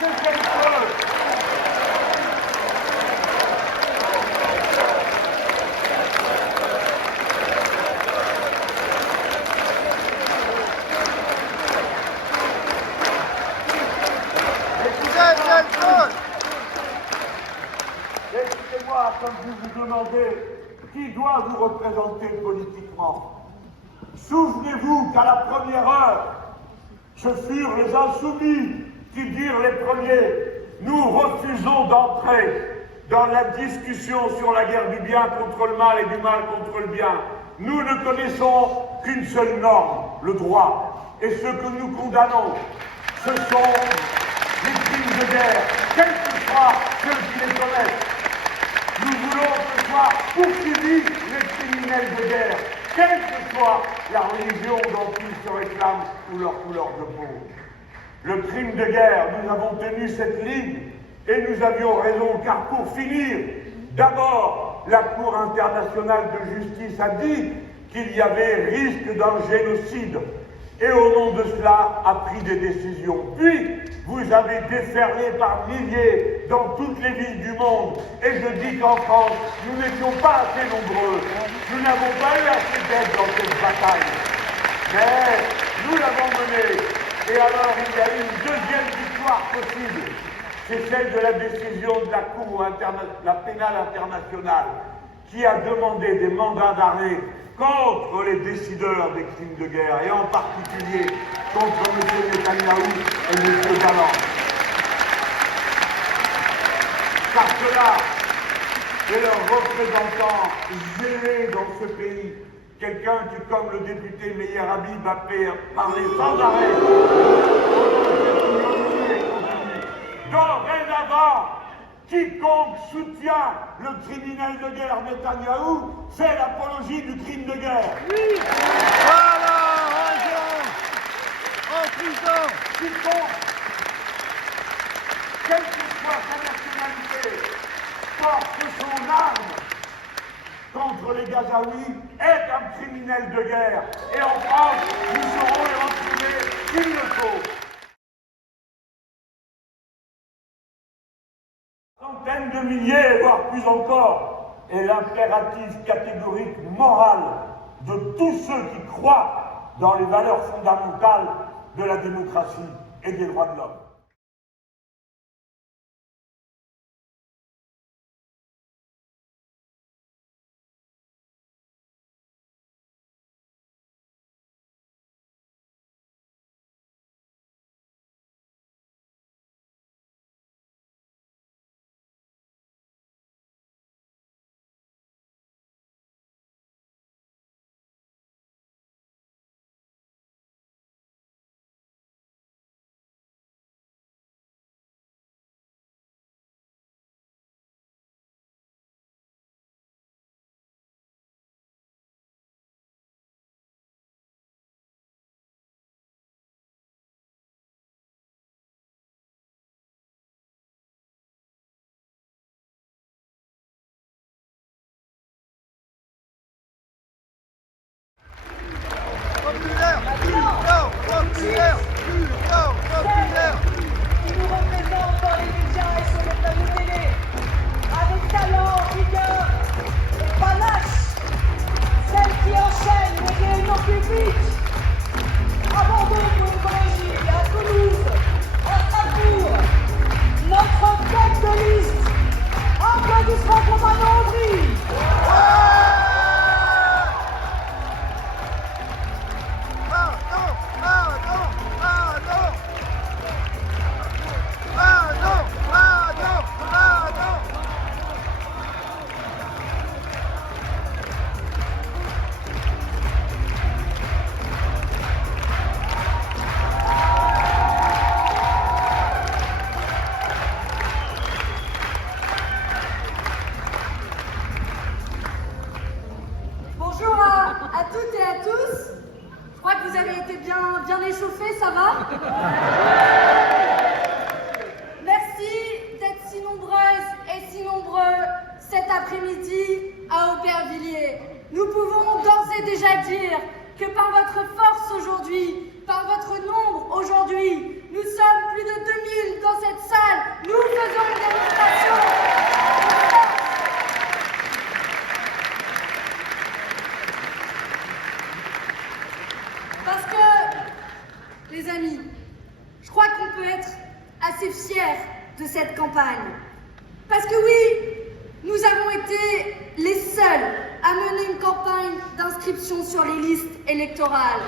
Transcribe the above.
Cessez-le-feu! Écoutez-moi, comme vous vous demandez, qui doit vous représenter politiquement? Souvenez-vous qu'à la première heure, ce furent les insoumis qui dirent les premiers: nous refusons d'entrer dans la discussion sur la guerre du bien contre le mal et du mal contre le bien. Nous ne connaissons qu'une seule norme, le droit. Et ce que nous condamnons, ce sont les crimes de guerre, quels que soient ceux qui les commettent. Nous voulons que soient poursuivis les criminels de guerre, quelle que soit la religion dont ils se réclament ou leur couleur de peau. Le crime de guerre, nous avons tenu cette ligne et nous avions raison, car pour finir, d'abord, la Cour internationale de justice a dit qu'il y avait risque d'un génocide et au nom de cela a pris des décisions. Puis, vous avez déferlé par milliers dans toutes les villes du monde. Et je dis qu'en France, nous n'étions pas assez nombreux. Nous n'avons pas eu assez d'aide dans cette bataille. Mais nous l'avons menée. Et alors, il y a eu une deuxième victoire possible. C'est celle de la décision de la Cour pénale internationale qui a demandé des mandats d'arrêt contre les décideurs des crimes de guerre, et en particulier contre M. Netanyahou et M. Galland. Car cela, c'est leurs représentants gérés dans ce pays. Quelqu'un qui, comme le député Meyer Habib, a parlé sans arrêt. Dorénavant, quiconque soutient le criminel de guerre Netanyahou fait l'apologie du crime de guerre. Oui. Voilà, raison. En prison. Quiconque, quelle que soit sa nationalité, porte son arme contre les Gazaouis est un criminel de guerre. Et en France, nous saurons les retrouver s'il le faut. Centaines de milliers, voire plus encore, est l'impératif catégorique moral de tous ceux qui croient dans les valeurs fondamentales de la démocratie et des droits de l'homme. fière de cette campagne. Parce que oui, nous avons été les seuls à mener une campagne d'inscription sur les listes électorales.